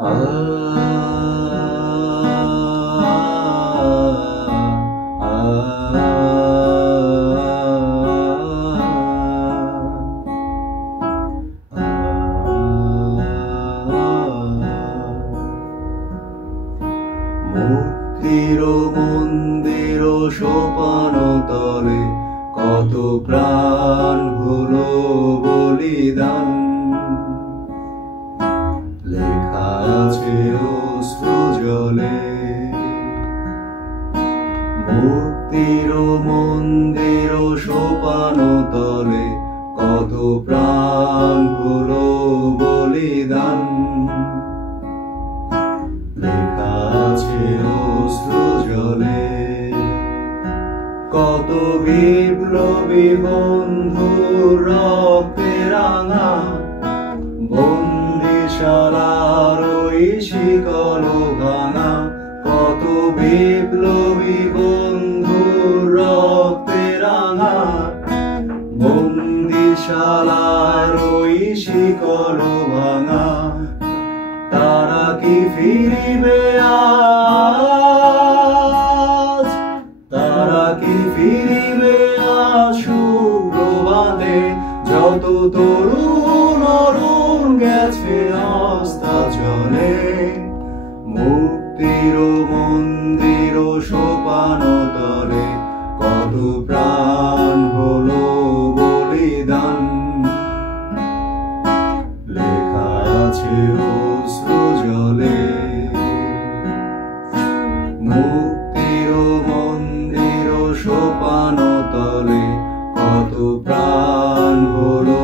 মুক্তির মন্দির সোপান তলে কত প্রাণ হলো বলিদান, লেখা আছে অশ্রু জলে। মুক্তির মন্দির সোপান তলে কত প্রাণ হলো বলিদান, লেখা আছে অশ্রু জলে। কত বিপ্লবী বন্ধু রক্তে রাঙা বন্দিশালার ওই শিকল ভাঙা। কত বিপ্লবী বন্ধু রক্তে রাঙা বন্দিশালার ওই শিকল ভাঙা। তারা কি ফিরিবে আজ? তারা কি ফিরিবে আজ সুপ্রভাতে? যত তরুণ অরুণ গেছে অস্তাচলে। মুক্তির মন্দির সোপান তলে কত প্রাণ হলো বলিদান, লেখা আছে অশ্রু জলে। মুক্তির মন্দির সোপান তলে কত প্রাণ হলো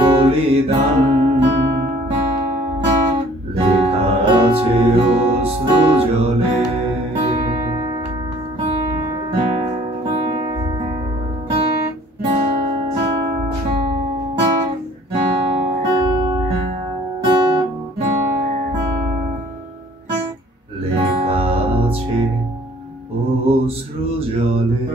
বলিদান, লেখা আছে অশ্রু জলে। লেখা আছে অশ্রু জলে।